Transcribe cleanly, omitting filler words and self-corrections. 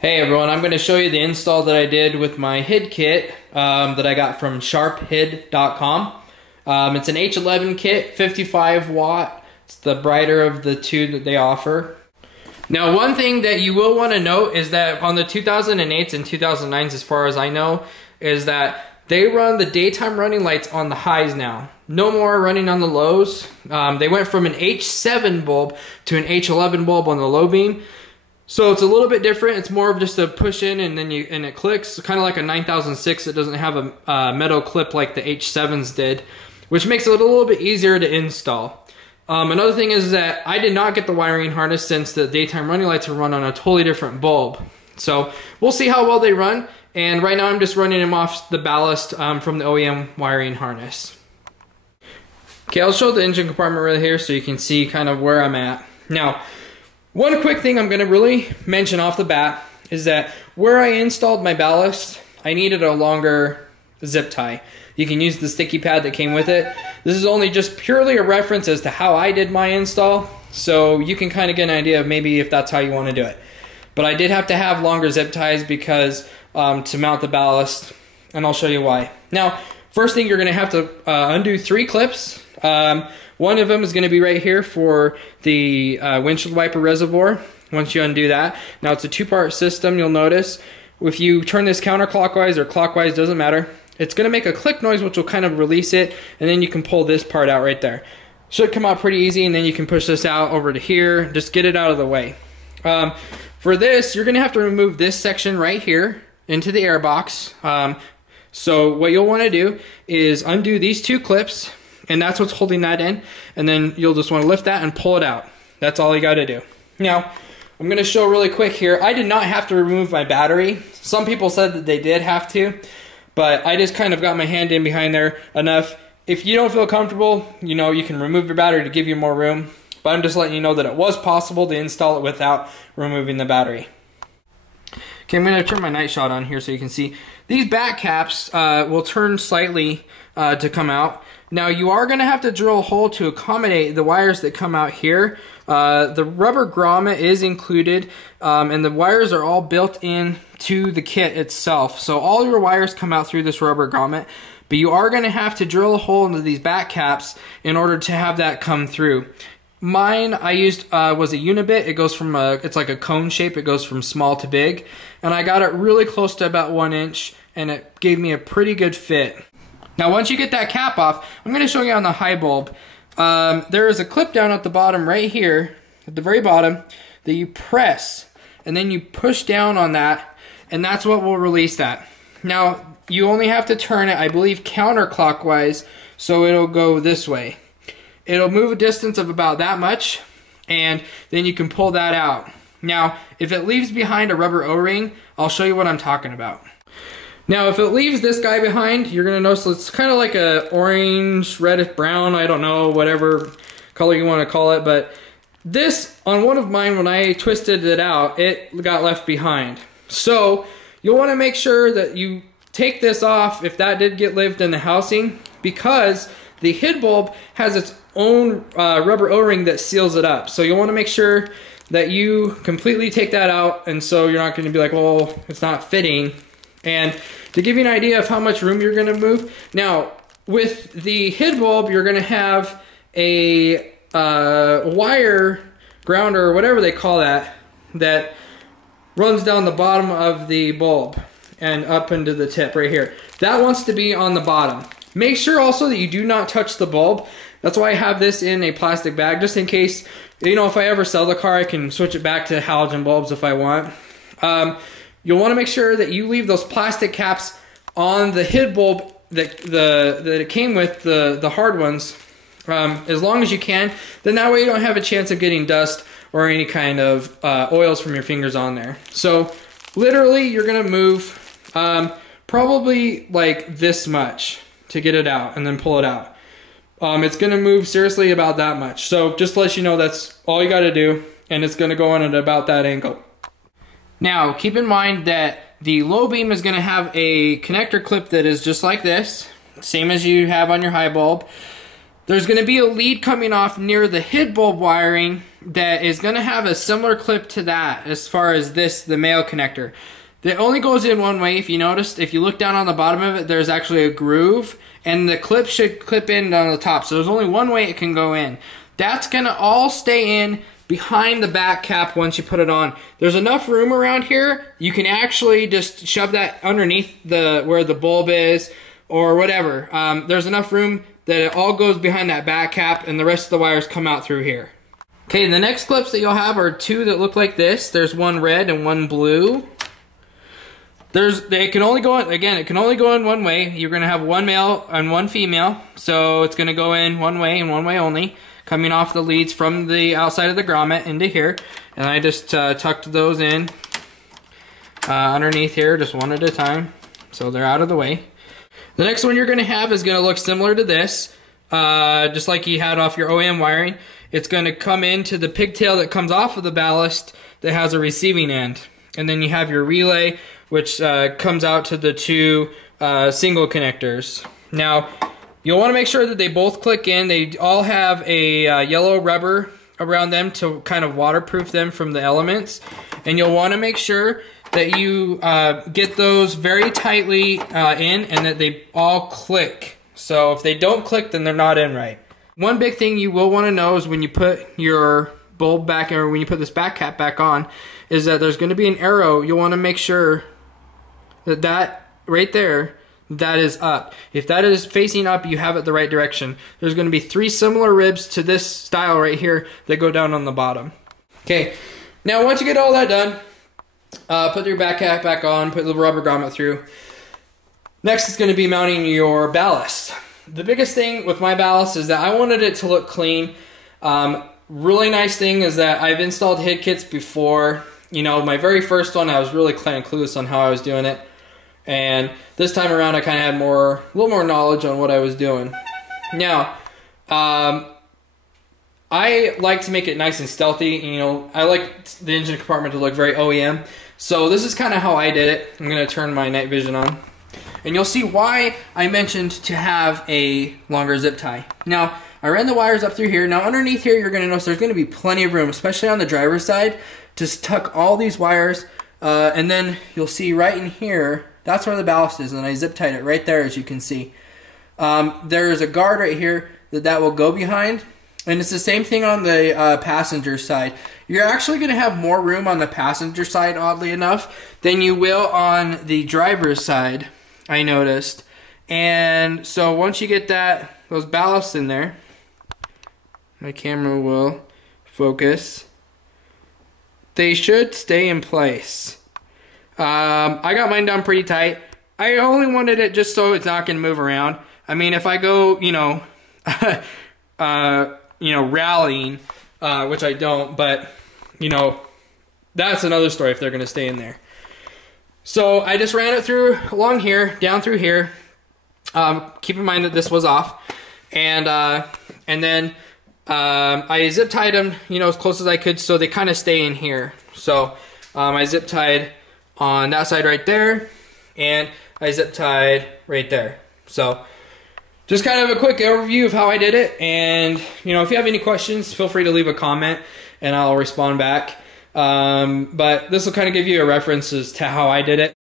Hey everyone, I'm going to show you the install that I did with my HID kit that I got from sharphid.com. It's an H11 kit, 55 watt. It's the brighter of the two that they offer. Now one thing that you will want to note is that on the 2008s and 2009s, as far as I know, is that they run the daytime running lights on the highs now. No more running on the lows. They went from an H7 bulb to an H11 bulb on the low beam. So it's a little bit different. It's more of just a push in and then it clicks, kind of like a 9006. It doesn't have a metal clip like the H7s did, which makes it a little bit easier to install. Another thing is that I did not get the wiring harness since the daytime running lights are run on a totally different bulb. So we'll see how well they run. And right now I'm just running them off the ballast from the OEM wiring harness. Okay, I'll show the engine compartment right here so you can see kind of where I'm at. Now, one quick thing I'm going to really mention off the bat is that where I installed my ballast, I needed a longer zip tie. You can use the sticky pad that came with it. This is only just purely a reference as to how I did my install, so you can kind of get an idea of maybe if that's how you want to do it. But I did have to have longer zip ties because to mount the ballast, and I'll show you why. Now, first thing, you're going to have to undo 3 clips. One of them is going to be right here for the windshield wiper reservoir. Once you undo that, now it's a 2-part system. You'll notice if you turn this counterclockwise or clockwise, doesn't matter, it's going to make a click noise which will kind of release it, and then you can pull this part out right there. Should come out pretty easy, and then you can push this out over to here, just get it out of the way. For this, you're going to have to remove this section right here into the air box. So what you'll want to do is undo these 2 clips, and that's what's holding that in, and then you'll just want to lift that and pull it out. That's all you got to do. Now, I'm going to show really quick here. I did not have to remove my battery. Some people said that they did have to, but I just kind of got my hand in behind there enough. If you don't feel comfortable, you know, you can remove your battery to give you more room, but I'm just letting you know that it was possible to install it without removing the battery. Okay, I'm going to turn my night shot on here so you can see. These back caps will turn slightly to come out. Now you are going to have to drill a hole to accommodate the wires that come out here. The rubber grommet is included, and the wires are all built in to the kit itself. So all your wires come out through this rubber grommet, but you are going to have to drill a hole into these back caps in order to have that come through. Mine I used was a unibit. It goes from it's like a cone shape. It goes from small to big, and I got it really close to about 1 inch, and it gave me a pretty good fit. Now once you get that cap off, I'm going to show you on the high bulb. There is a clip down at the bottom right here, at the very bottom, that you press, and then you push down on that, and that's what will release that. Now you only have to turn it, I believe, counterclockwise, so it'll go this way. It'll move a distance of about that much, and then you can pull that out. Now, if it leaves behind a rubber O-ring, I'll show you what I'm talking about. Now, if it leaves this guy behind, you're going to notice it's kind of like a orange, reddish brown, I don't know, whatever color you want to call it, but this, on one of mine, when I twisted it out, it got left behind. So, you'll want to make sure that you take this off if that did get lived in the housing, because the HID bulb has its own rubber O-ring that seals it up. So you'll want to make sure that you completely take that out, and so you're not going to be like, well, it's not fitting. And to give you an idea of how much room you're going to move, now with the HID bulb, you're going to have a wire grounder, or whatever they call that, that runs down the bottom of the bulb and up into the tip right here. That wants to be on the bottom. Make sure also that you do not touch the bulb. That's why I have this in a plastic bag, just in case, you know, if I ever sell the car, I can switch it back to halogen bulbs if I want. You'll want to make sure that you leave those plastic caps on the HID bulb that it came with, the hard ones, as long as you can. Then that way you don't have a chance of getting dust or any kind of oils from your fingers on there. So literally you're going to move probably like this much to get it out, and then pull it out. It's going to move seriously about that much. So just to let you know, that's all you got to do, and it's going to go on at about that angle. Now keep in mind that the low beam is going to have a connector clip that is just like this, same as you have on your high bulb. There's going to be a lead coming off near the head bulb wiring that is going to have a similar clip to that as far as this, the male connector. That only goes in one way. If you noticed, if you look down on the bottom of it, there's actually a groove, and the clip should clip in on the top. So there's only one way it can go in. That's going to all stay in behind the back cap once you put it on. There's enough room around here, you can actually just shove that underneath where the bulb is or whatever. There's enough room that it all goes behind that back cap and the rest of the wires come out through here. Okay, the next clips that you'll have are two that look like this. There's one red and one blue. It can only go in, again, it can only go in one way. You're going to have one male and one female, so it's going to go in one way and one way only, coming off the leads from the outside of the grommet into here. And I just tucked those in underneath here, just one at a time, so they're out of the way. The next one you're going to have is going to look similar to this, just like you had off your OEM wiring. It's going to come into the pigtail that comes off of the ballast that has a receiving end. And then you have your relay, which comes out to the two single connectors. Now, you'll want to make sure that they both click in. They all have a yellow rubber around them to kind of waterproof them from the elements. And you'll want to make sure that you get those very tightly in and that they all click. So if they don't click, then they're not in right. One big thing you will want to know is when you put your bulb back, or when you put this back cap back on, is that there's going to be an arrow. You'll want to make sure that that right there, that is up. If that is facing up, you have it the right direction. There's going to be three similar ribs to this style right here that go down on the bottom. Okay, now once you get all that done, put your back cap back on, put the rubber grommet through. Next is going to be mounting your ballast. The biggest thing with my ballast is that I wanted it to look clean. Really nice thing is that I've installed head kits before. You know, my very first one, I was really kind of clueless on how I was doing it. And this time around, I kind of had a little more knowledge on what I was doing. Now, I like to make it nice and stealthy. You know, I like the engine compartment to look very OEM. So this is kind of how I did it. I'm going to turn my night vision on. And you'll see why I mentioned to have a longer zip tie. Now, I ran the wires up through here. Now, underneath here, you're going to notice there's going to be plenty of room, especially on the driver's side, to tuck all these wires. And then you'll see right in here, that's where the ballast is, and I zip tied it right there, as you can see. There's a guard right here that will go behind, and it's the same thing on the passenger side. You're actually going to have more room on the passenger side, oddly enough, than you will on the driver's side, I noticed. And so once you get those ballasts in there, my camera will focus, they should stay in place. I got mine done pretty tight. I only wanted it just so it's not going to move around. I mean, if I go, rallying, which I don't, but, that's another story if they're going to stay in there. So I just ran it through along here, down through here. Keep in mind that this was off. And then I zip tied them, as close as I could so they kind of stay in here. So I zip tied on that side right there, and I zip tied right there. So just kind of a quick overview of how I did it. And if you have any questions, feel free to leave a comment and I'll respond back. But this will kind of give you a reference as to how I did it.